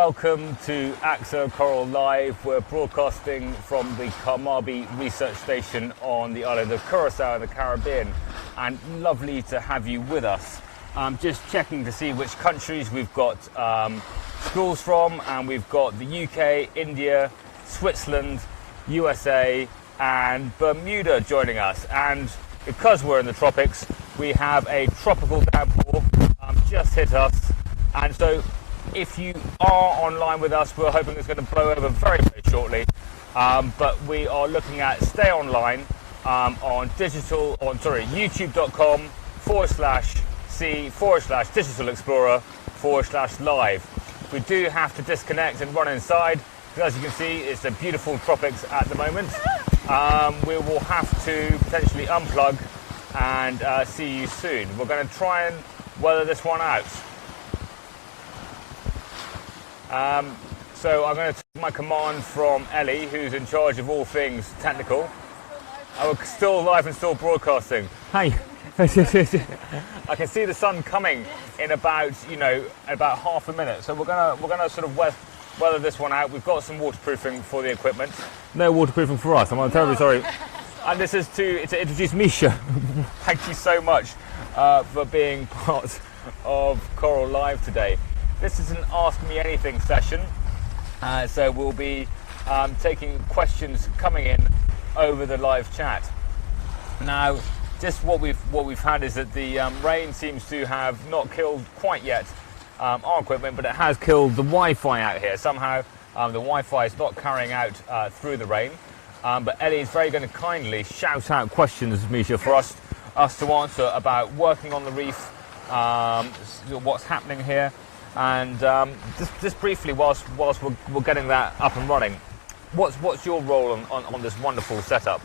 welcome to AXA Coral Live. We're broadcasting from the Carmarby Research Station on the island of Curacao in the Caribbean, and lovely to have you with us. Just checking to see which countries we've got schools from, and we've got the UK, India, Switzerland, USA and Bermuda joining us. And because we're in the tropics, we have a tropical downpour just hit us, and so if you are online with us, we're hoping it's going to blow over very, very shortly. But we are looking at stay online on youtube.com/C/Digital Explorer/live. We do have to disconnect and run inside, because as you can see, it's the beautiful tropics at the moment. We will have to potentially unplug and see you soon. We're going to try and weather this one out. So I'm going to take my command from Ellie, who's in charge of all things technical. We're still live and still broadcasting. Hi. I can see the sun coming in about half a minute. So we're gonna sort of weather this one out. We've got some waterproofing for the equipment. No waterproofing for us. I'm terribly sorry. And this is to introduce Mischa. Thank you so much for being part of Coral Live today. This is an Ask Me Anything session, so we'll be taking questions coming in over the live chat. Now, just what we've had is that the rain seems to have not killed quite yet our equipment, but it has killed the Wi-Fi out here. Somehow the Wi-Fi is not carrying out through the rain. But Ellie is very going to kindly shout out questions, Mischa, for us to answer about working on the reef, what's happening here. And just briefly, whilst we're getting that up and running, what's your role on this wonderful setup?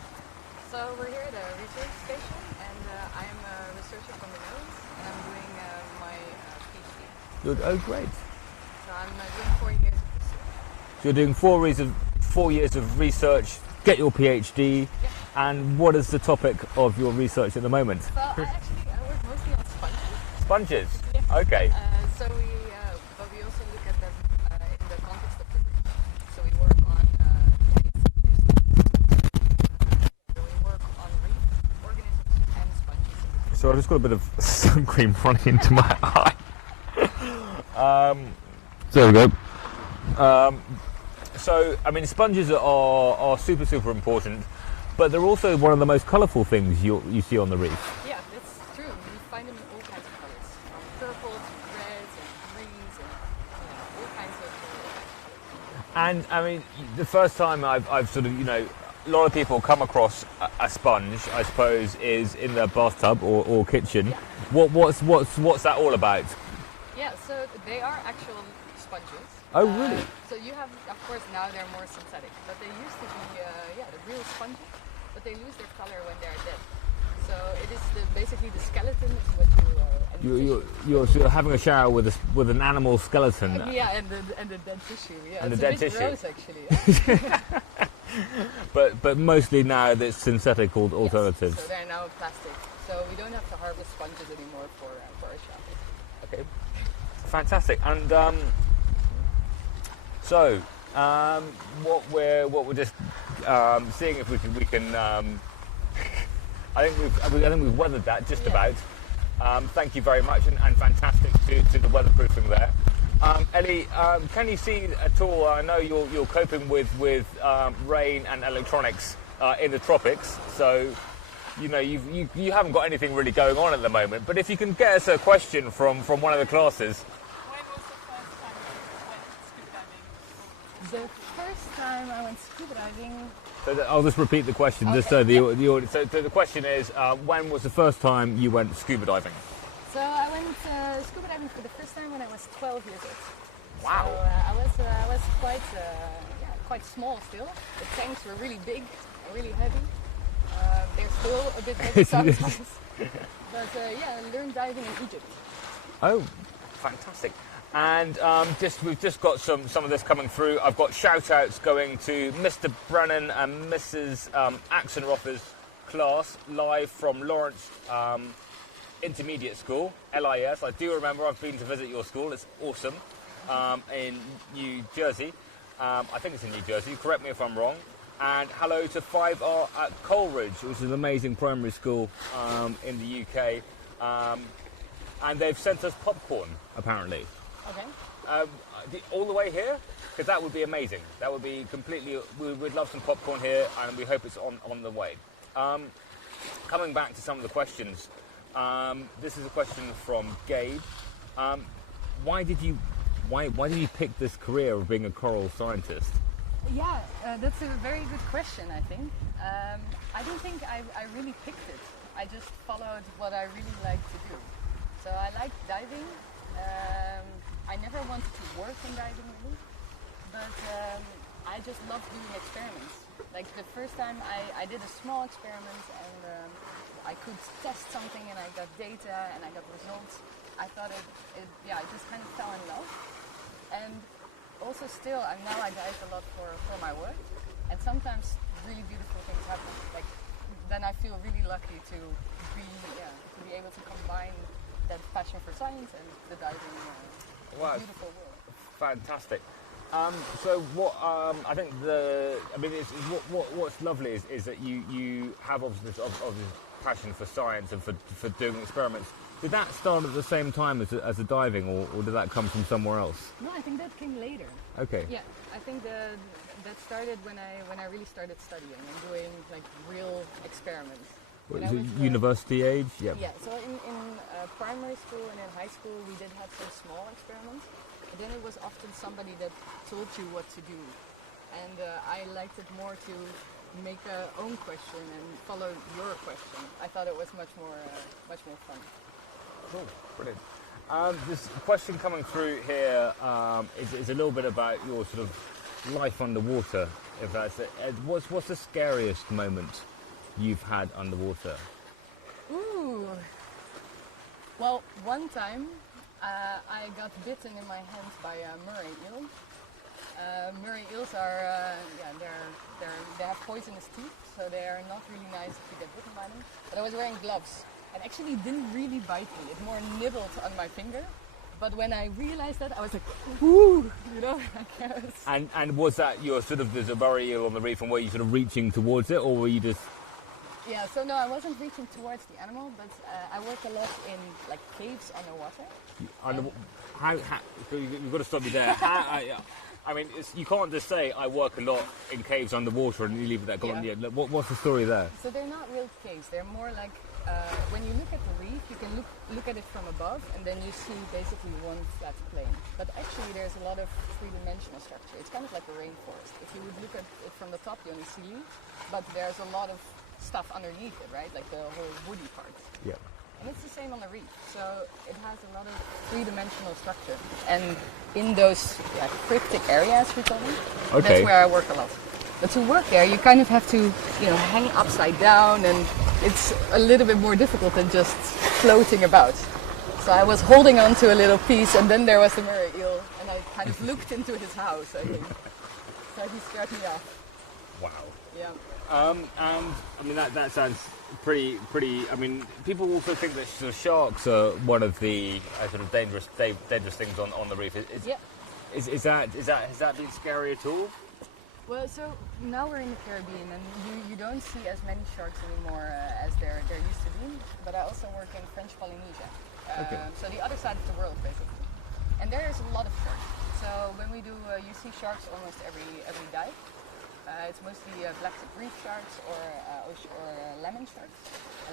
So we're here at the research station, and I am a researcher from the Netherlands, and I'm doing my PhD. Good. Oh, great. So I'm doing 4 years of research. So you're doing 4 years of research, get your PhD, yeah. And what is the topic of your research at the moment? Well, I work mostly on sponges. Sponges? Yeah. Okay. But we also look at them in the context of the reef. So we work on reef organisms and sponges. So I just got a bit of sun cream running into my eye. There we go. So, I mean, sponges are super important, but they're also one of the most colourful things you see on the reef. Yeah, that's true. You find them in all kinds of colours, from purples, reds, and greens, and all kinds of colours. And I mean, the first time I've sort of, a lot of people come across a sponge, I suppose, is in their bathtub or kitchen. Yeah. What's that all about? Yeah, so they are actual sponges. Oh, really? So you have, of course, now they're more synthetic, but they used to be, the real sponges, but they lose their color when they're dead. So it is basically the skeleton is what you're sort of having a shower with an animal skeleton. Yeah, and the dead tissue. Yeah, and it's the a dead bit tissue. Gross, actually. But mostly now there's synthetic alternatives. Yes, so they're now plastic. So we don't have to harvest sponges anymore for our shower. Okay, fantastic. And so what we're just seeing if we can. I think we've weathered that just about. Thank you very much, and fantastic to the weatherproofing there. Ellie, can you see at all? I know you're coping with rain and electronics in the tropics, so you haven't got anything really going on at the moment. But if you can get us a question from one of the classes. The first time I went scuba diving. So I'll just repeat the question, just so the audience. So the question is, when was the first time you went scuba diving? So I went scuba diving for the first time when I was 12 years old. Wow. So I was quite small still. The tanks were really big, really heavy. They're still a bit heavy sometimes. But I learned diving in Egypt. Oh, fantastic. And we've just got some of this coming through. I've got shout-outs going to Mr. Brennan and Mrs. Axenroffer's class, live from Lawrence Intermediate School, LIS. I do remember I've been to visit your school. It's awesome. in New Jersey. I think it's in New Jersey, correct me if I'm wrong. And hello to 5R at Coral Reef, which is an amazing primary school in the UK. And they've sent us popcorn, apparently. Okay. All the way here? Because that would be amazing. That would be completely... We'd love some popcorn here, and we hope it's on the way. Coming back to some of the questions, this is a question from Gabe. Why did you pick this career of being a coral scientist? Yeah, that's a very good question, I think. I don't think I really picked it. I just followed what I really like to do. So I like diving. I never wanted to work in diving really, but I just love doing experiments. Like the first time I did a small experiment and I could test something and I got data and I got results. I thought I just kind of fell in love. And also still, now I dive a lot for my work, and sometimes really beautiful things happen. Like then I feel really lucky to be able to combine that passion for science and the diving beautiful world. Fantastic. So what I think what's lovely is that you have obviously this passion for science and for doing experiments. Did that start at the same time as the diving, or did that come from somewhere else? No, I think that came later. Okay. Yeah, I think that started when I really started studying and doing like real experiments. What, is it university age? Yeah. Yeah. So in primary school and in high school, we did have some small experiments. But then it was often somebody that told you what to do, and I liked it more to make a own question and follow your question. I thought it was much more fun. Cool, brilliant. This question coming through here is a little bit about your sort of life underwater. If that's it, what's the scariest moment you've had underwater? Ooh. Well, one time I got bitten in my hand by a Murray eel. Murray eels are they have poisonous teeth, so they are not really nice if you get bitten by them. But I was wearing gloves. It actually didn't really bite me. It more nibbled on my finger. But when I realized that, I was like, "Woo!" You know. And was that your sort of there's a Murray eel on the reef, and were you sort of reaching towards it, or were you just? Yeah. So no, I wasn't reaching towards the animal, but I work a lot in like caves underwater. So you've got to stop me there. I mean, you can't just say I work a lot in caves underwater and you leave it there. Go on, yeah. What's the story there? So they're not real caves. They're more like when you look at the reef, you can look at it from above, and then you see basically one flat plane. But actually, there's a lot of three-dimensional structure. It's kind of like a rainforest. If you would look at it from the top, you only see leaves, but there's a lot of stuff underneath it, right? Like the whole woody part. Yeah. And it's the same on the reef. So it has a lot of three-dimensional structure. And in those cryptic areas, we call them, that's where I work a lot. But to work there, you kind of have to, hang upside down, and it's a little bit more difficult than just floating about. So I was holding on to a little piece, and then there was the Murray eel, and I kind of looked into his house, I think. So he scared me off. Wow. Yeah. And I mean that sounds pretty. I mean, people also think that sort of sharks are one of the sort of dangerous things on the reef. Has that been scary at all? Well, so now we're in the Caribbean, and you don't see as many sharks anymore as there used to be. But I also work in French Polynesia, so the other side of the world, basically. And there is a lot of sharks. So when we do, you see sharks almost every dive. It's mostly black tip reef sharks or lemon sharks.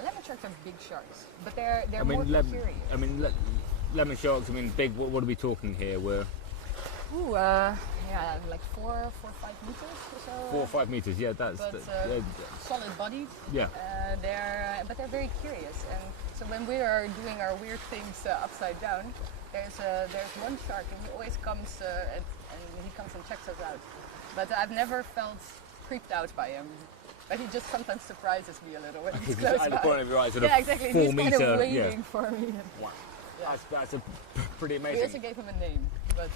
Lemon sharks are big sharks, but they're more curious. I mean, lemon sharks. I mean, big. What are we talking here? Like 4 or 5 meters or so. 4 or 5 meters. Yeah, that's solid bodied. Yeah. But they're very curious, and so when we are doing our weird things upside down, there's one shark, and he always comes and checks us out. But I've never felt creeped out by him. But he just sometimes surprises me a little when he's close by. At the corner of your eye, sort of exactly. 4 He's meter, kind of waiting for me. Wow. Yeah. That's a pretty amazing. We also gave him a name, but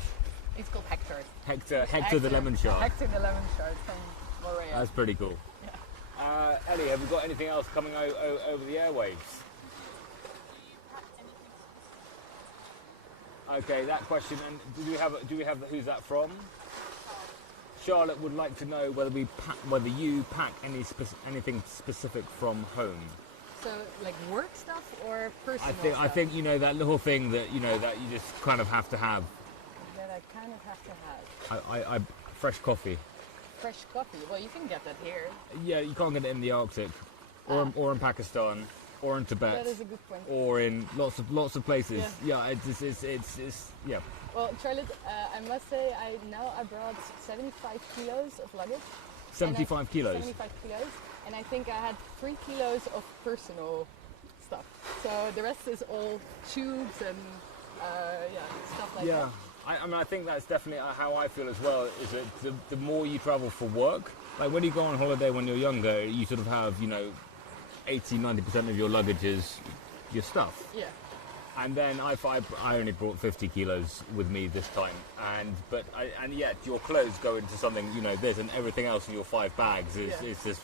he's called Hector. Hector the lemon shark. Hector the lemon shark from Morea. That's pretty cool. Yeah. Ellie, have we got anything else coming over the airwaves? Okay, that question. And do we have who's that from? Charlotte would like to know whether you pack anything specific from home. So like work stuff or personal stuff? I think that little thing that that you just kind of have to have. That I kind of have to have. I fresh coffee. Fresh coffee. Well, you can get that here. Yeah, you can't get it in the Arctic, or in Pakistan, or in Tibet. That is a good point. Or in lots of places. Yeah, it's yeah. Well, Charlotte, I must say I brought 75 kilos of luggage. 75 kilos. 75 kilos, and I think I had 3 kilos of personal stuff. So the rest is all tubes and stuff like that. Yeah. I mean, I think that's definitely how I feel as well, is that the more you travel for work, like when you go on holiday when you're younger, you sort of have, 80-90% of your luggage is your stuff. Yeah. And then I only brought 50 kilos with me this time, and yet your clothes go into something, this, and everything else in your 5 bags is just,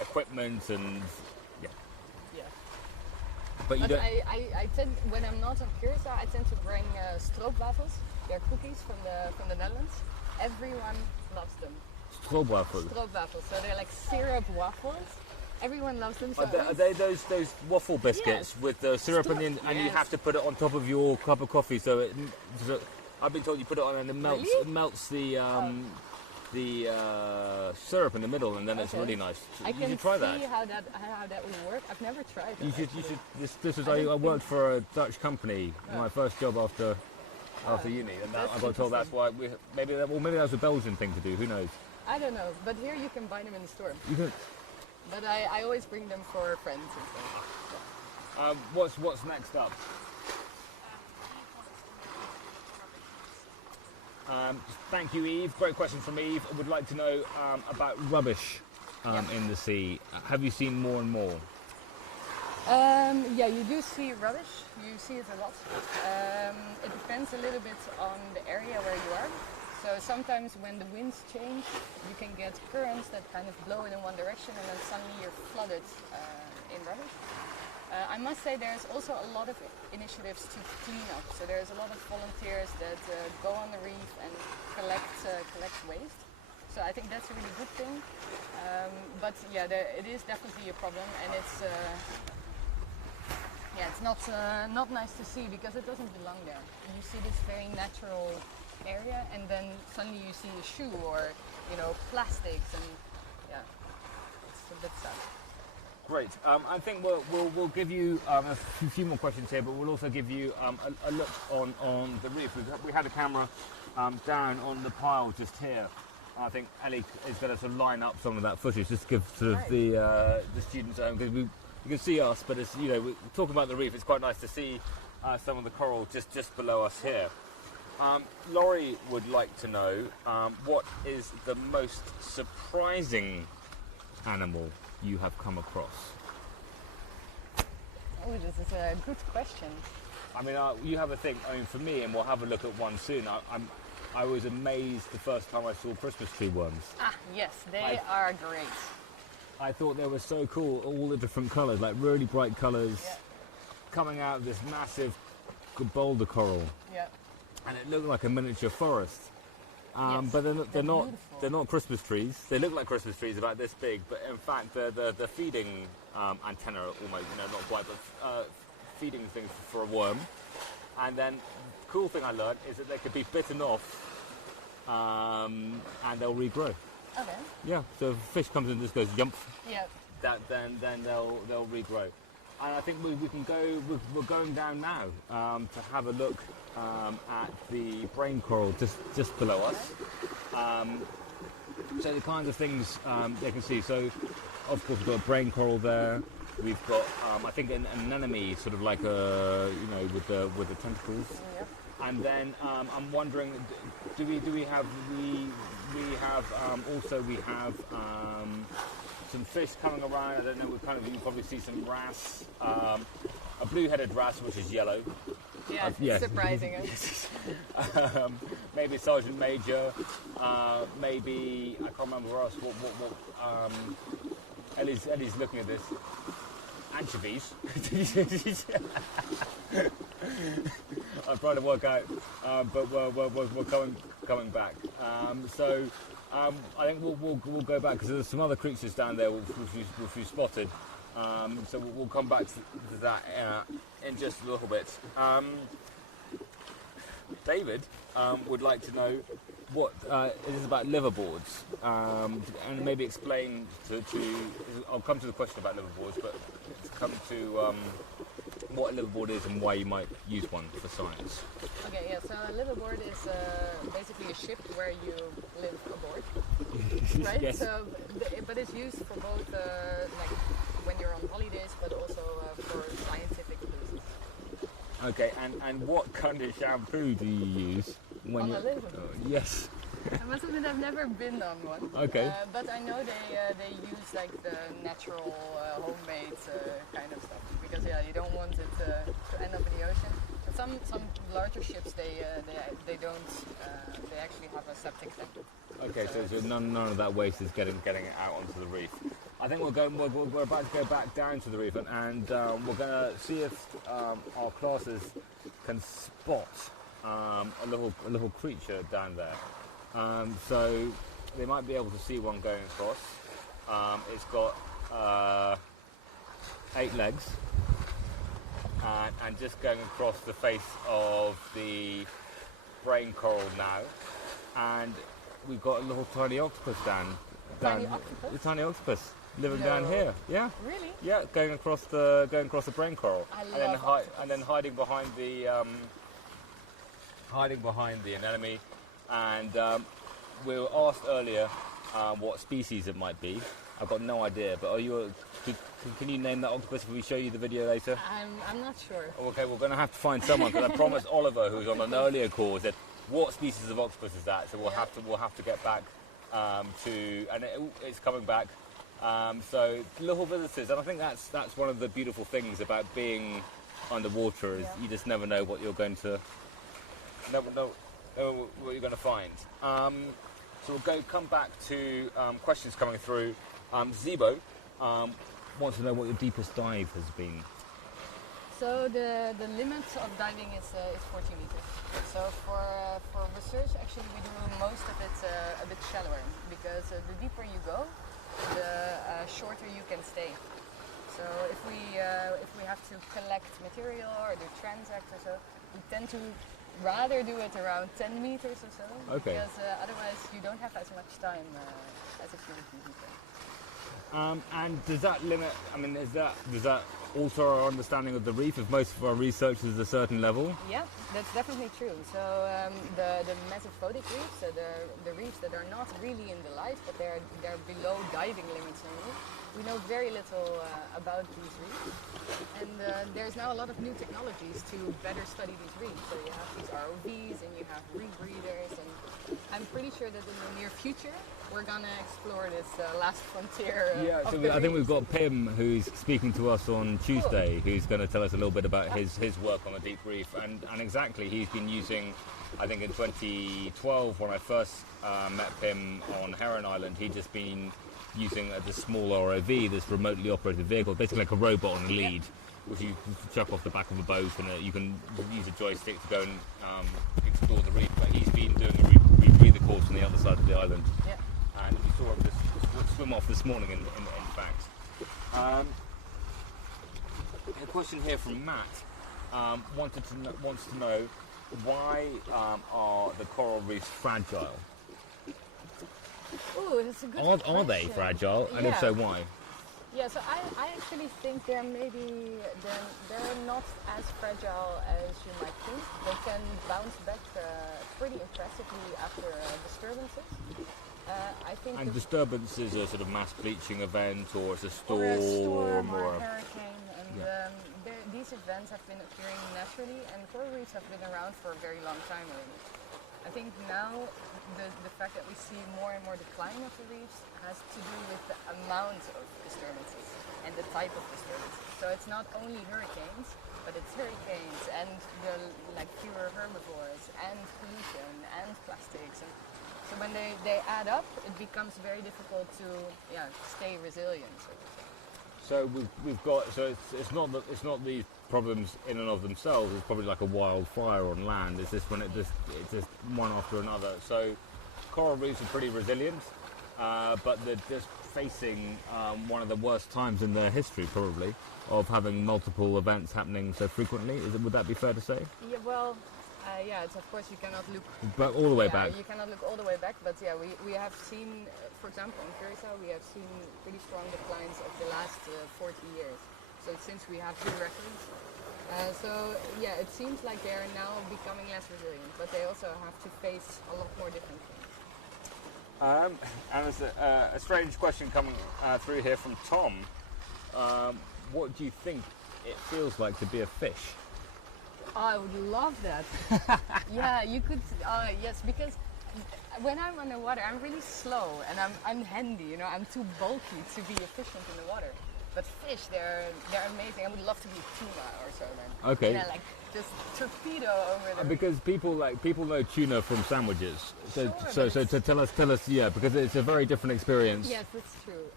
equipment and, yeah. But I tend, when I'm not on Curaçao, I tend to bring stroopwafels. They're cookies from the Netherlands. Everyone loves them. Stroopwafels. Stroopwafels. So they're like syrup waffles. Everyone loves them. So are they those waffle biscuits with the syrup and you have to put it on top of your cup of coffee? So I've been told you put it on and it melts. Really? It melts the syrup in the middle, and then it's really nice. I can try see that. how that would work. I've never tried it. You should. This was I worked for a Dutch company. My first job after uni, and I got told that's why maybe that was a Belgian thing to do. Who knows? I don't know, but here you can buy them in the store. You can. But I always bring them for friends and stuff. What's next up? Thank you, Eve. Great question from Eve. I would like to know about rubbish in the sea. Have you seen more and more? Yeah, you do see rubbish. You see it a lot. It depends a little bit on the area where you are. So sometimes when the winds change, you can get currents that kind of blow in one direction, and then suddenly you're flooded in rubbish. I must say there's also a lot of initiatives to clean up. So there's a lot of volunteers that go on the reef and collect waste. So I think that's a really good thing. But yeah, it is definitely a problem, and it's not nice to see because it doesn't belong there. You see this very natural area, and then suddenly you see a shoe or plastics, and yeah, it's a bit sad. Great. I think we'll give you a few more questions here, but we'll also give you a look on the reef. We had a camera down on the pile just here. I think Ellie is going to sort of line up some of that footage just to give sort of the students at home, because you can see us, but it's we talk about the reef. It's quite nice to see some of the coral just below us here. Laurie would like to know what is the most surprising animal you have come across? Oh, this is a good question. I mean, you have a think. I mean, for me, and we'll have a look at one soon. I was amazed the first time I saw Christmas tree worms. Ah, yes, they are great. I thought they were so cool, all the different colours, like really bright colours, coming out of this massive boulder coral. Yeah. And it looked like a miniature forest. Yes, but they're not Christmas trees. They look like Christmas trees, about this big, but in fact the feeding antenna, almost, not quite, but feeding things for a worm. And then the cool thing I learned is that they could be bitten off and they'll regrow. Okay. Yeah, so if a fish comes in and just goes yump, then they'll regrow. And I think we can go. We're going down now to have a look at the brain coral just below us. So the kinds of things they can see. So of course we've got brain coral there. We've got I think an anemone, sort of like with the tentacles. Yep. And then I'm wondering, do we have some fish coming around. I don't know. You probably see some wrasse, a blue-headed wrasse, which is yellow. Yeah, yes. Surprising. Maybe Sergeant Major. Maybe I can't remember what else. What Ellie's looking at this. Anchovies. I'm trying to work out, but we're coming back. I think we'll go back because there's some other creatures down there which we spotted. So we'll come back to that in just a little bit. David would like to know what it is about liverboards, and maybe explain to. I'll come to the question about liverboards, but to come to what a liverboard is and why you might use one for science. Okay, yeah. So a liverboard is basically a ship where you live aboard, right? Yes. So, but it's used for both like when you're on holidays, but also for scientific reasons. Okay, and what kind of shampoo do you use when On you? a liverboard? Yes. I must admit I've never been on one. Okay. But I know they use like the natural homemade kind of stuff because you don't want it to end up in the ocean. But some larger ships they don't they actually have a septic tank. Okay, so none of that waste is getting it out onto the reef. I think we're about to go back down to the reef and we're going to see if our classes can spot a little creature down there. So they might be able to see one going across. It's got 8 legs and just going across the face of the brain coral now. And we've got a little tiny octopus down. Tiny octopus? The tiny octopus living No. down here. Yeah. Really? Yeah, going across the brain coral. I and then love and then hiding behind the anemone. And we were asked earlier what species it might be. I've got no idea, but can you name that octopus if we show you the video later? I'm not sure. Okay, we're going to have to find someone because I promised Oliver, who was on an earlier call, that what species of octopus is that? So we'll have to get back to, and it's coming back. So little visitors, and I think that's one of the beautiful things about being underwater is you just never know what you're going to find. So we'll come back to questions coming through. Zebo wants to know what your deepest dive has been. So the limit of diving is 40 meters. So for research, actually we do most of it a bit shallower because the deeper you go, the shorter you can stay. So if we have to collect material or do transects or so, we tend to rather do it around 10 meters or so. Okay. Because otherwise you don't have as much time as if you would be deeper. And does that limit? I mean, does that alter our understanding of the reef? If most of our research is a certain level. Yeah, that's definitely true. So the mesophotic reefs, so the reefs that are not really in the light, but they're below diving limits only. We know very little about these reefs, and there's now a lot of new technologies to better study these reefs. So you have these ROVs and you have rebreathers, and I'm pretty sure that in the near future we're gonna explore this last frontier. So I think we've got Pim, who's speaking to us on Tuesday, who's going to tell us a little bit about his work on the deep reef, and exactly he's been using. I think in 2012 when I first met Pim on Heron Island, he'd just been using this small ROV, this remotely operated vehicle, basically like a robot on a lead, which you chuck off the back of a boat, and you can use a joystick to go and explore the reef. But he's been doing a rebreather course on the other side of the island, and we saw him just swim off this morning. In fact, a question here from Matt wants to know why are the coral reefs fragile? Ooh, that's a good question. Are they fragile? And if so, why? Yeah, so I actually think they're not as fragile as you might think. They can bounce back pretty impressively after disturbances. I think and disturbances are sort of mass bleaching event, or it's a storm, or a hurricane, and these events have been occurring naturally, and coral reefs have been around for a very long time already. I think now the fact that we see more and more decline of the reefs has to do with the amount of disturbances and the type of disturbances. So it's not only hurricanes, but it's hurricanes and the fewer herbivores and pollution and plastics. And so when they add up, it becomes very difficult to stay resilient. So we've got, so it's not the problems in and of themselves. It's probably like a wildfire on land. It's just when it's just one after another. So coral reefs are pretty resilient, but they're just facing one of the worst times in their history, probably, of having multiple events happening so frequently. Would that be fair to say? Yeah, well, yeah, it's of course you cannot look. But all the way back. You cannot look all the way back, but yeah, we have seen, for example, in Streekstra, we have seen pretty strong declines of the last 40 years. So since we have good records, so yeah, it seems like they are now becoming less resilient, but they also have to face a lot more different things. And there's a strange question coming through here from Tom. What do you think it feels like to be a fish? I would love that. Yeah, you could. Yes, because when I'm underwater, I'm really slow and I'm handy. You know, I'm too bulky to be efficient in the water. But fish, they're amazing. I would love to be a tuna or so then. Okay. You know, like just torpedo over there. Because people know tuna from sandwiches. Sure, So to tell us, yeah, because it's a very different experience. Yes, that's true.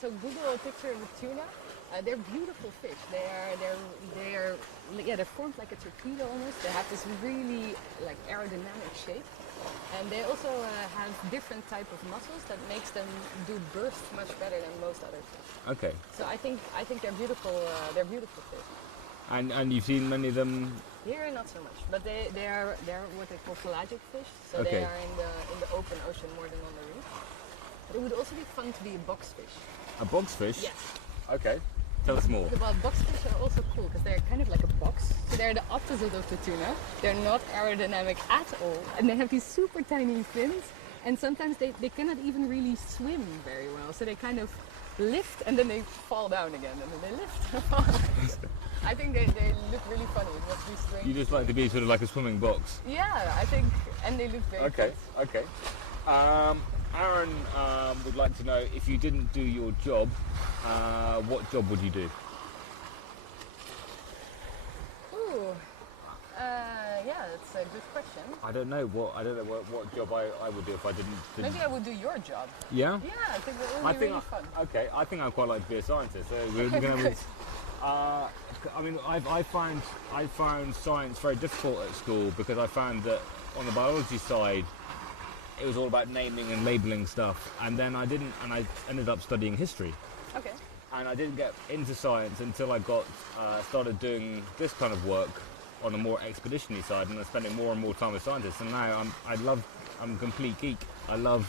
So Google a picture of a tuna. They're beautiful fish. They're formed like a torpedo almost. They have this really like aerodynamic shape, and they also have different type of muscles that makes them do bursts much better than most other fish. Okay. So I think they're beautiful. They're beautiful fish. And you've seen many of them. Here, not so much, but they're what they call pelagic fish. So Okay. they are in the open ocean more than on the reef. But it would also be fun to be a boxfish. A boxfish? Yes. Okay. Tell us more. Well, boxfish are also cool because they're kind of like a box. So they're the opposite of the tuna. They're not aerodynamic at all. And they have these super tiny fins. And sometimes they cannot even really swim very well. So they kind of lift and then they fall down again. And then they lift and fall down. I think they look really funny. It must be strange. You just like to be sort of like a swimming box. Yeah, I think. And they look very Okay, cute. okay. Aaron would like to know, if you didn't do your job, what job would you do? Ooh. Yeah, that's a good question. I don't know what job I would do if I didn't. Maybe I would do your job. Yeah? Yeah, I think it would be really fun. Okay, I think I'd quite like to be a scientist. So we're Okay, gonna, good. I mean, I found science very difficult at school because I found that on the biology side, it was all about naming and labeling stuff, and then I ended up studying history. Okay. And I didn't get into science until I got started doing this kind of work on a more expeditionary side, and I'm spending more and more time with scientists. And now I'm a complete geek. I love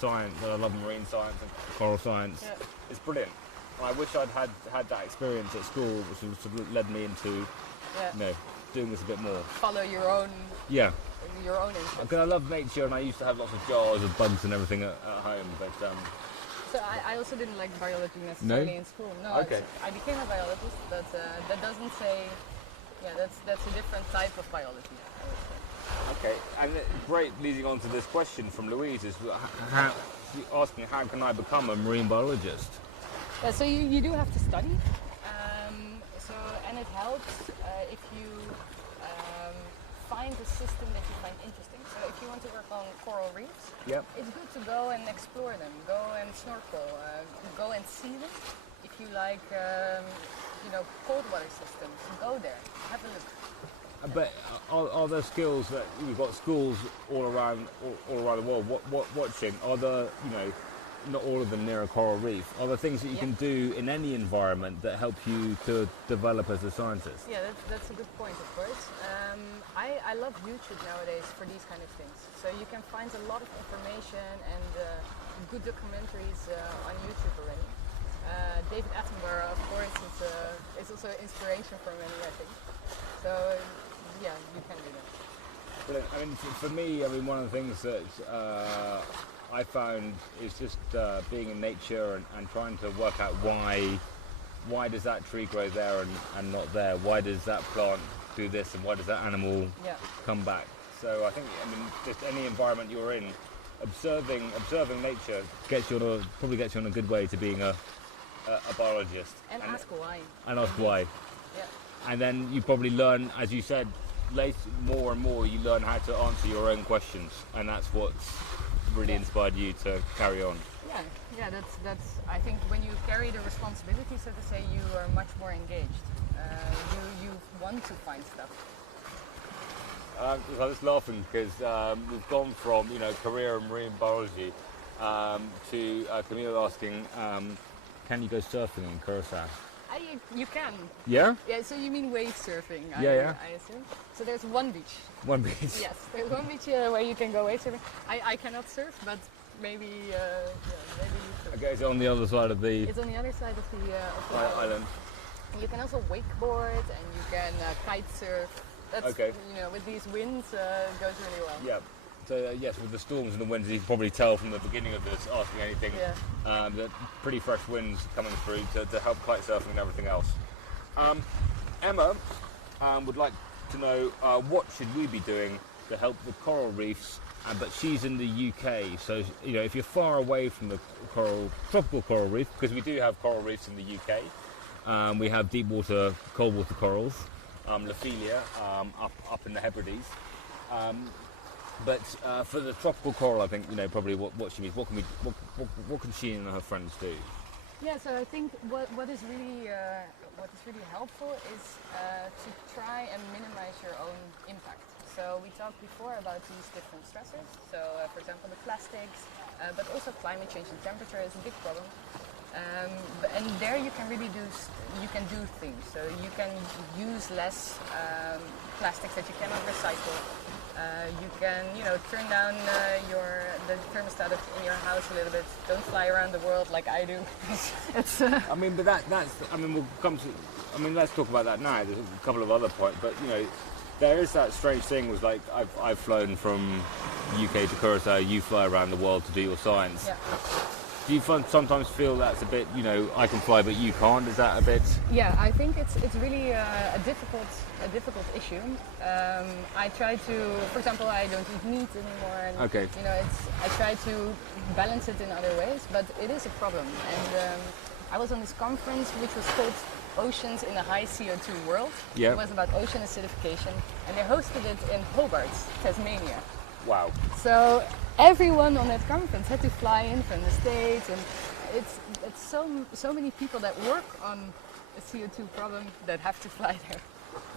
science. I love marine science and coral science. Yeah. It's brilliant. And I wish I'd had that experience at school, which sort of led me into doing this a bit more. Follow your own. Yeah. Your own interest. Because I love nature, and I used to have lots of jars of bugs and everything at home, but. So I also didn't like biology necessarily in school. No, Okay. I became a biologist, but that doesn't say. Yeah, that's a different type of biology, I would say. Okay, and great. Leading on to this question from Louise is asking how can I become a marine biologist? Yeah, so you do have to study. And it helps if you find a system that you find interesting. So if you want to work on coral reefs, Yep. it's good to go and explore them, go and snorkel, go and see them. If you like, cold water systems, go there, have a look. But are there skills that we've got schools all around the world watching? Are there, not all of them near a coral reef? Are there things that you can do in any environment that help you to develop as a scientist? Yeah, that's a good point, of course. I love YouTube nowadays for these kind of things. So you can find a lot of information and good documentaries on YouTube already. David Attenborough, of course, is also an inspiration for many, I think. So yeah, you can do that. Brilliant. I mean, for me, one of the things that I found is just being in nature and trying to work out why does that tree grow there and not there? Why does that plant do this and why does that animal come back? So I think, just any environment you're in, observing nature probably gets you on a good way to being a biologist. And ask why. And ask why. Yeah. And then you probably learn, as you said, later more and more you learn how to answer your own questions, and that's what's really inspired you to carry on? Yeah. That's. I think when you carry the responsibility, so to say, you are much more engaged. You want to find stuff. I was laughing because we've gone from career in marine biology to Camille asking, can you go surfing in Curacao? You can. Yeah? Yeah, so you mean wave surfing, Yeah. I assume? So there's one beach. One beach? Yes, there's one beach where you can go wave surfing. I cannot surf, but maybe you could. Okay, it's on the other side of the It's on the other side of the island. You can also wakeboard and you can kite surf. That's, Okay. With these winds, it goes really well. Yeah. So yes, with the storms and the winds, you can probably tell from the beginning of this, asking anything, that pretty fresh winds coming through to help kite surfing and everything else. Emma would like to know what should we be doing to help the coral reefs, but she's in the UK, so if you're far away from the tropical coral reef, because we do have coral reefs in the UK, we have deep water, cold water corals, Lophelia, up in the Hebrides. But for the tropical coral, I think probably what she means. What can she and her friends do? Yeah, so I think what is really helpful is to try and minimize your own impact. So we talked before about these different stressors. So for example, the plastics, but also climate change and temperature is a big problem. And there you can really do things. So you can use less plastics that you cannot recycle. You can, turn down the thermostat in your house a little bit. Don't fly around the world like I do. We'll come to. Let's talk about that now. There's a couple of other points, but there is that strange thing. Was like I've flown from UK to Curacao. You fly around the world to do your science. Yeah. Do you sometimes feel that's a bit, I can fly but you can't? Is that a bit? Yeah, I think it's really a difficult issue. I try to, for example, I don't eat meat anymore. And, okay. I try to balance it in other ways, but it is a problem. And I was on this conference which was called Oceans in a High CO2 World. Yep. It was about ocean acidification, and they hosted it in Hobart, Tasmania. Wow. So everyone on that conference had to fly in from the States, and it's so many people that work on a CO2 problem that have to fly there.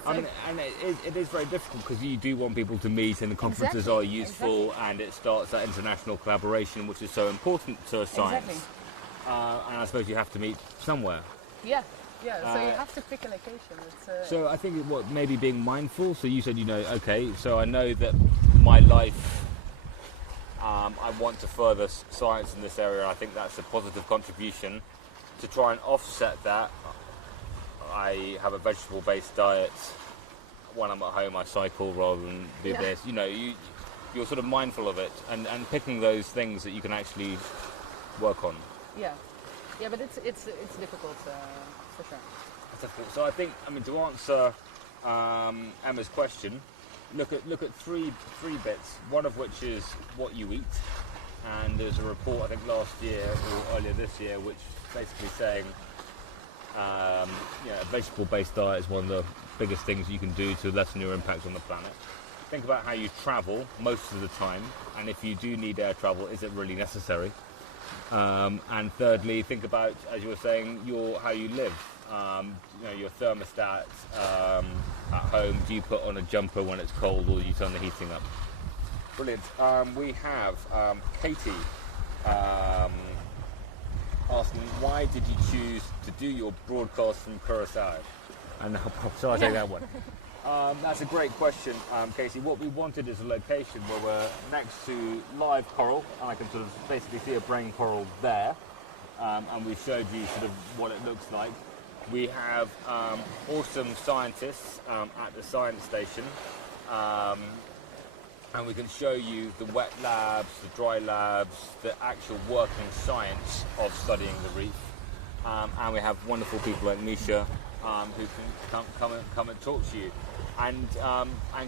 And it is very difficult because you do want people to meet, and the conferences are useful, and it starts that international collaboration, which is so important to science. Exactly. And I suppose you have to meet somewhere. Yeah. So you have to pick a location. So I think maybe being mindful. So you said, okay, so I know that my life, I want to further science in this area. I think that's a positive contribution. To try and offset that, I have a vegetable-based diet. When I'm at home, I cycle rather than do this. You're sort of mindful of it and picking those things that you can actually work on. Yeah, but it's difficult for sure. It's difficult. So I think, to answer Emma's question, look at three bits. One of which is what you eat, and there's a report I think last year or earlier this year which basically saying a vegetable-based diet is one of the biggest things you can do to lessen your impact on the planet. Think about how you travel most of the time, and if you do need air travel, is it really necessary? And thirdly, think about, as you were saying, how you live. Your thermostat at home. Do you put on a jumper when it's cold, or do you turn the heating up? Brilliant. We have Katie asking, why did you choose to do your broadcast from Curacao? And so I take that one. That's a great question, Casey. What we wanted is a location where we're next to live coral, and I can sort of basically see a brain coral there, and we showed you sort of what it looks like. We have awesome scientists at the science station, and we can show you the wet labs, the dry labs, the actual working science of studying the reef. And we have wonderful people like Mischa who can come and talk to you. And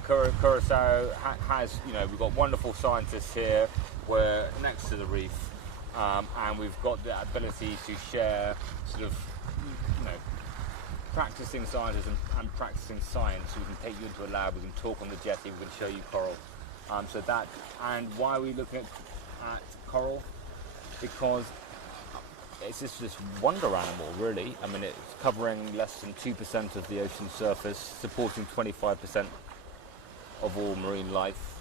Curacao has, we've got wonderful scientists here. We're next to the reef, and we've got the ability to share sort of, practicing scientists and practicing science. So we can take you into a lab, we can talk on the jetty, we can show you coral. So that, and why are we looking at at coral because it's just this wonder animal, really. I mean, it's covering less than 2% of the ocean surface, supporting 25% of all marine life,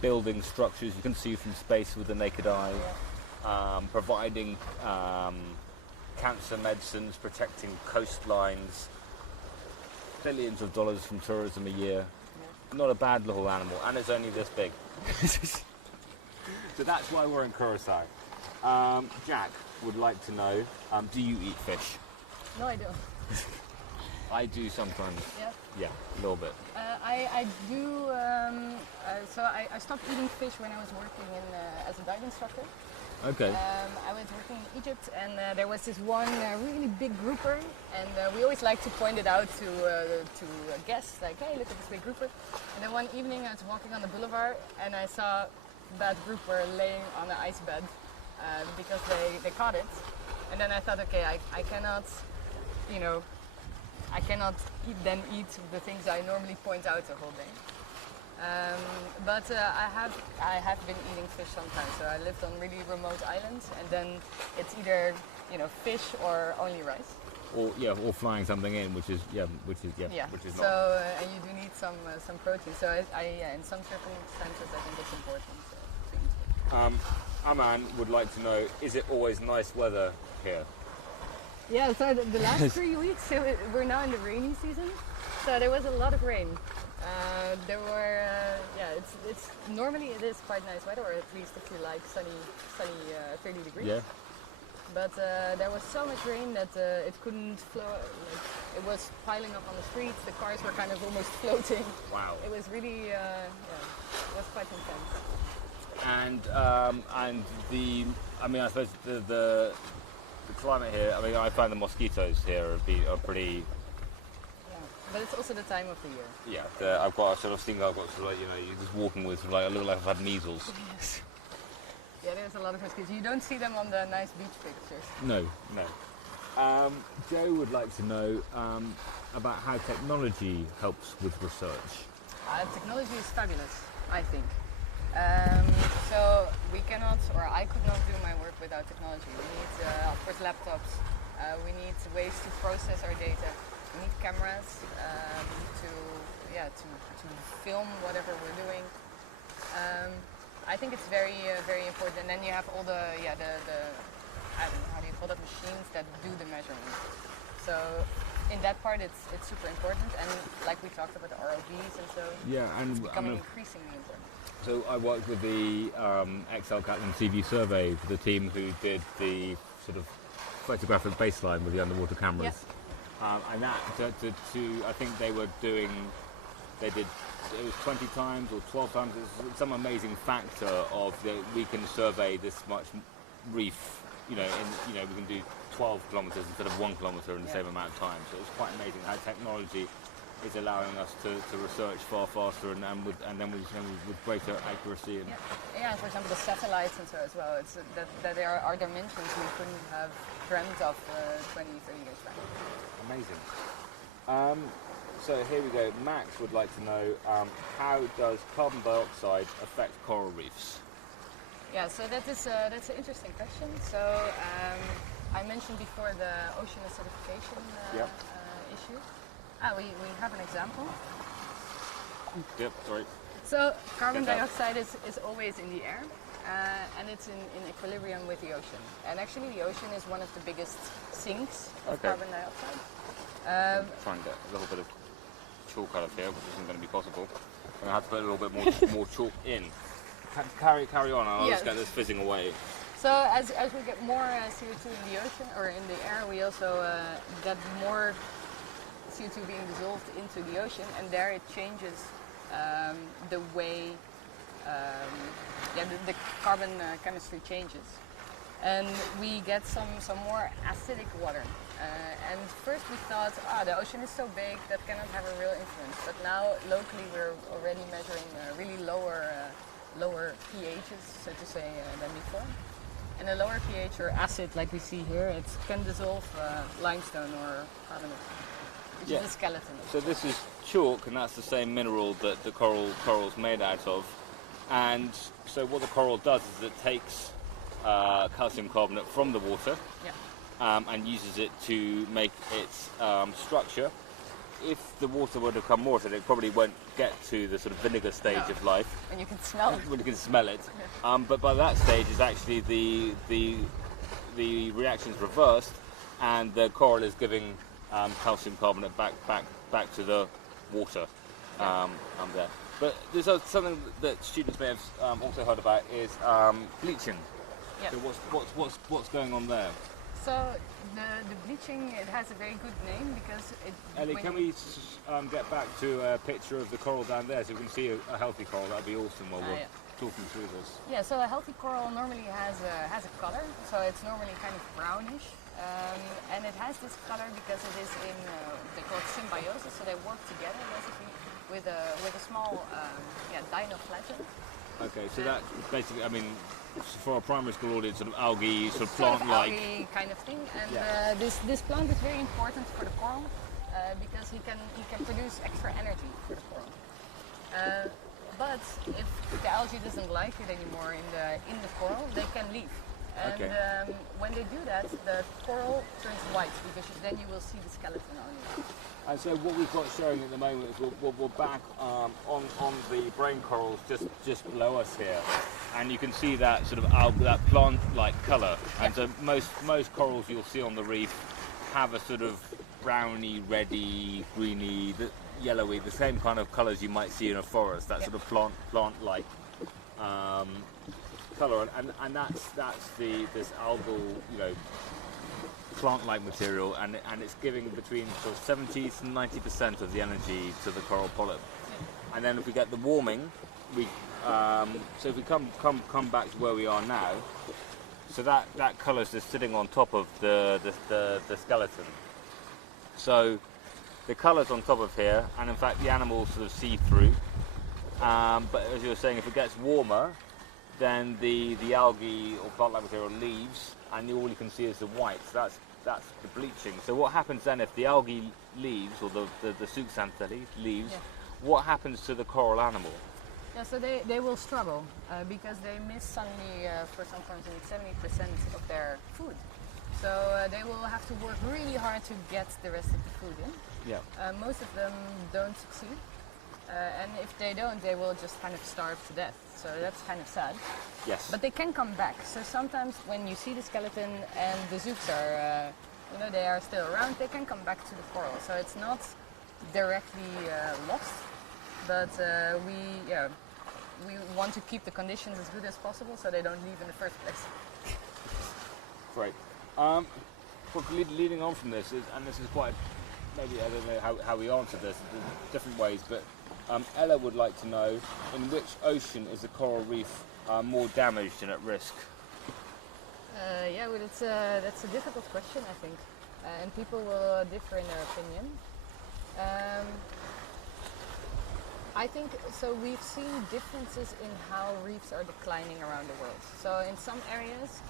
building structures you can see from space with the naked eye, providing cancer medicines, protecting coastlines, billions of dollars from tourism a year. Not a bad little animal, and it's only this big. So that's why we're in Curacao. Jack would like to know, do you eat fish? No, I don't. I do sometimes. Yeah? Yeah, a little bit. I do, so I stopped eating fish when I was working as a dive instructor. Okay. I was working in Egypt, and there was this one really big grouper, and we always like to point it out to guests, like, hey, look at this big grouper. And then one evening I was walking on the boulevard, and I saw that grouper laying on an ice bed because they caught it. And then I thought, okay, I cannot, I cannot eat the things I normally point out the whole day. But I have been eating fish sometimes. So I lived on really remote islands, and then it's either fish or only rice. Or flying something in, which is which is So not. And you do need some protein. So in some circumstances I think it's important to eat. Aman would like to know: is it always nice weather here? Yeah. So the last 3 weeks, so we're now in the rainy season. So there was a lot of rain. There were, it's normally it is quite nice weather, or at least if you like sunny 30 degrees. Yeah. But there was so much rain that it couldn't flow. Like, it was piling up on the streets. The cars were kind of almost floating. Wow. It was really, it was quite intense. And I suppose the climate here. I mean, I find the mosquitoes here are pretty. But it's also the time of the year. Yeah, I've got a sort of thing. I've got sort of you're just walking with I look like I've had measles. Yes. Yeah, there's a lot of mosquitoes. You don't see them on the nice beach pictures. No. Joe would like to know about how technology helps with research. Technology is fabulous, I think. So we cannot, or I could not do my work without technology. We need, of course, laptops. We need ways to process our data. We need cameras to film whatever we're doing. I think it's very important. And then you have all the I don't know how do you call that, machines that do the measurement. So in that part, it's super important. And like we talked about the ROVs and so. Yeah, and it's becoming increasingly important. So I worked with the XL Catlin TV survey, the team who did the sort of photographic baseline with the underwater cameras. Yeah. And that, I think they did, it was 20 times or 12 times, some amazing factor of we can survey this much reef, we can do 12 kilometres instead of 1 kilometre in the same amount of time. So it's quite amazing how technology is allowing us to research far faster and then with greater accuracy. Yeah, for example, the satellites and so as well. It's that there are dimensions we couldn't have dreamt of 20, 30 years back. Amazing. So here we go. Max would like to know how does carbon dioxide affect coral reefs? Yeah, so that's an interesting question. So I mentioned before the ocean acidification issue. We have an example. Yep, sorry. So carbon dioxide is always in the air, and it's in equilibrium with the ocean. And actually the ocean is one of the biggest sinks of carbon dioxide. Try and get a little bit of chalk out of here, which isn't going to be possible. I'm going to have to put a little bit more chalk in. Carry on, I'll just get this fizzing away. So as we get more CO2 in the ocean, or in the air, we also get more CO2 being dissolved into the ocean, and there it changes the way the carbon chemistry changes. And we get some more acidic water. And first we thought, the ocean is so big that cannot have a real influence. But now locally we're already measuring really lower pHs, so to say, than before. And a lower pH or acid, like we see here, it can dissolve limestone or carbonate, which is a skeleton. So this is chalk, and that's the same mineral that the coral's made out of. And so what the coral does is it takes calcium carbonate from the water and uses it to make its structure. If the water were to come more, then it probably won't get to the sort of vinegar stage of life. And you can smell it. When you can smell it. But by that stage, is actually the reaction is reversed, and the coral is giving calcium carbonate back to the water there. But there's something that students may have also heard about is bleaching. Yeah. So what's going on there? So the bleaching, it has a very good name because it... Ellie, can we get back to a picture of the coral down there so we can see a healthy coral? That would be awesome while we're talking through this. Yeah, so a healthy coral normally has a color, so it's normally kind of brownish. And it has this color because it is in, they call it symbiosis, so they work together basically with a small dinoflagellum. Okay, so that basically, I mean, for a primary school audience, sort of algae, sort of plant-like. Algae kind of thing, and this plant is very important for the coral because he can produce extra energy for the coral. But if the algae doesn't like it anymore in the coral, they can leave. And when they do that, the coral turns white because then you will see the skeleton only. And so what we've got showing at the moment is we're back on the brain corals just below us here, and you can see that sort of that plant-like colour. And so most corals you'll see on the reef have a sort of browny, reddy, greeny, yellowy, the same kind of colours you might see in a forest. That sort of plant-like colour, and that's this algal, plant-like material, and it's giving between sort of 70 to 90% of the energy to the coral polyp. And then if we get the warming, so if we come back to where we are now, so that colour is just sitting on top of the skeleton. So the colour's on top of here, and in fact the animals sort of see through. But as you were saying, if it gets warmer, then the algae or plant-like material leaves, and all you can see is the white. So that's the bleaching. So what happens then if the algae leaves, or the zooxanthellae leaves? What happens to the coral animal? Yeah, so they will struggle because they miss suddenly, for some forms, 70% of their food. So they will have to work really hard to get the rest of the food in. Yeah. Most of them don't succeed. And if they don't, they will just kind of starve to death. So that's kind of sad. Yes. But they can come back. So sometimes when you see the skeleton and the zooks are, they are still around, they can come back to the coral. So it's not directly lost, but we want to keep the conditions as good as possible so they don't leave in the first place. Great. Leading on from this, and this is quite, maybe I don't know how we answer this in different ways, but Ella would like to know, in which ocean is the coral reef more damaged and at risk? Well, that's a difficult question, I think, and people will differ in their opinion. I think, so we've seen differences in how reefs are declining around the world. So in some areas,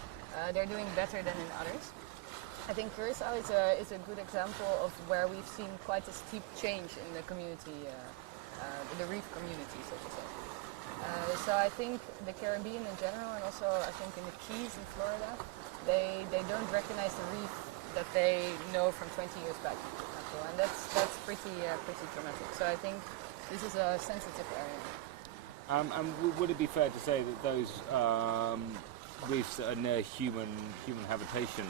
they're doing better than in others. I think Curacao is a good example of where we've seen quite a steep change in the community, the reef community, so to say. So I think the Caribbean in general, and also I think in the Keys in Florida, they don't recognize the reef that they know from 20 years back, for example, and that's pretty dramatic. So I think this is a sensitive area. And would it be fair to say that those reefs that are near human habitation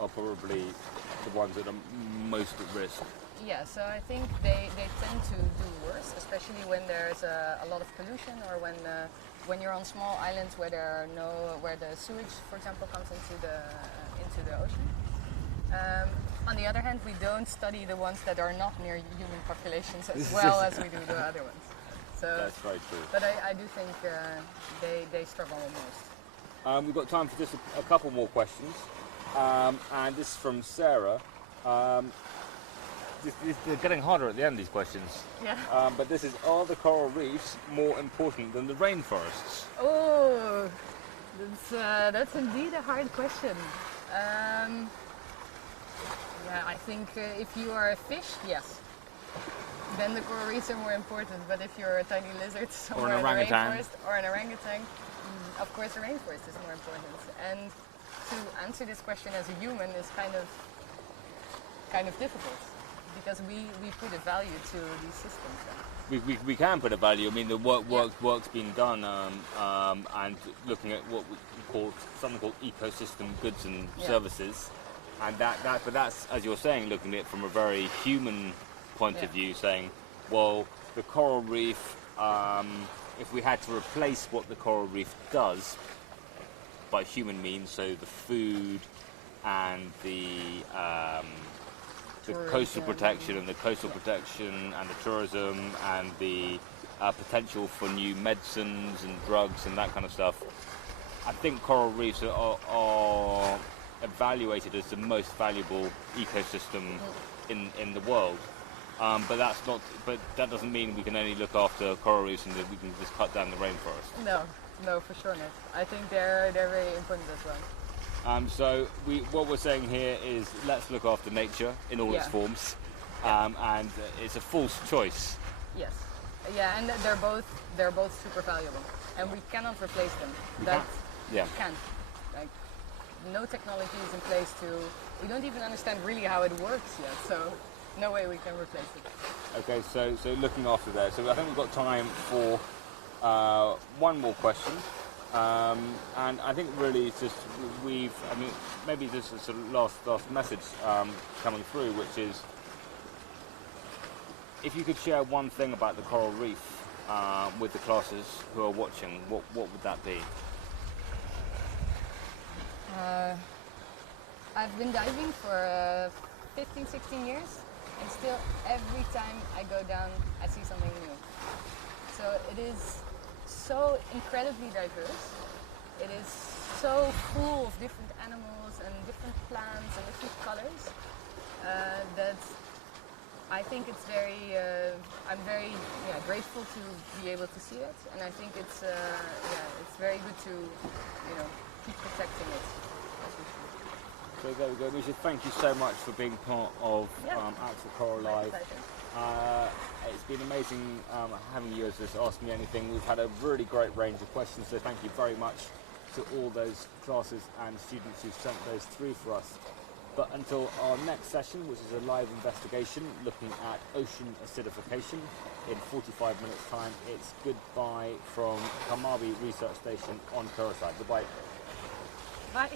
are probably the ones that are most at risk? Yeah, so I think they tend to do worse, especially when there's a lot of pollution, or when you're on small islands where where the sewage, for example, comes into the ocean. On the other hand, we don't study the ones that are not near human populations as well as we do the other ones. So that's very true. But I do think they struggle the most. We've got time for just a couple more questions, and this is from Sarah. They're getting harder at the end, these questions. Yeah. But this is, are the coral reefs more important than the rainforests? Oh, that's indeed a hard question. I think if you are a fish, yes. then the coral reefs are more important. But if you're a tiny lizard somewhere an in the orangutan. rainforest or an orangutan, of course the rainforest is more important. And to answer this question as a human is kind of difficult because we put a value to these systems. We can put a value. I mean, the work's being done, and looking at what we call something called ecosystem goods and services, and but that's, as you're saying, looking at it from a very human point of view, saying, well, the coral reef, if we had to replace what the coral reef does by human means, so the food and the coastal protection and the coastal protection and the tourism and the potential for new medicines and drugs and that kind of stuff, I think coral reefs are evaluated as the most valuable ecosystem in the world. But that's not. But that doesn't mean we can only look after coral reefs and that we can just cut down the rainforest. No, for sure not. I think they're very important as well. So what we're saying here is let's look after nature in all its forms, and it's a false choice. Yes, and they're both super valuable, and we cannot replace them. We can't. Like, no technology is in place we don't even understand really how it works yet. So no way we can replace it. Okay, so looking after that. So I think we've got time for one more question. And I think really it's just maybe this is a last message coming through, which is if you could share one thing about the coral reef with the classes who are watching, what would that be? I've been diving for 15, 16 years, and still every time I go down I see something new. So it is so incredibly diverse. It is so full of different animals and different plants and different colors that I think it's I'm very grateful to be able to see it, and I think it's very good to keep protecting it. So there we go, Mischa. Thank you so much for being part of Axel Coral Live. It's been amazing having you as this Ask Me Anything. We've had a really great range of questions, so thank you very much to all those classes and students who sent those through for us. But until our next session, which is a live investigation looking at ocean acidification in 45 minutes time, it's goodbye from Kamabi Research Station on Curacao. Goodbye. Bye.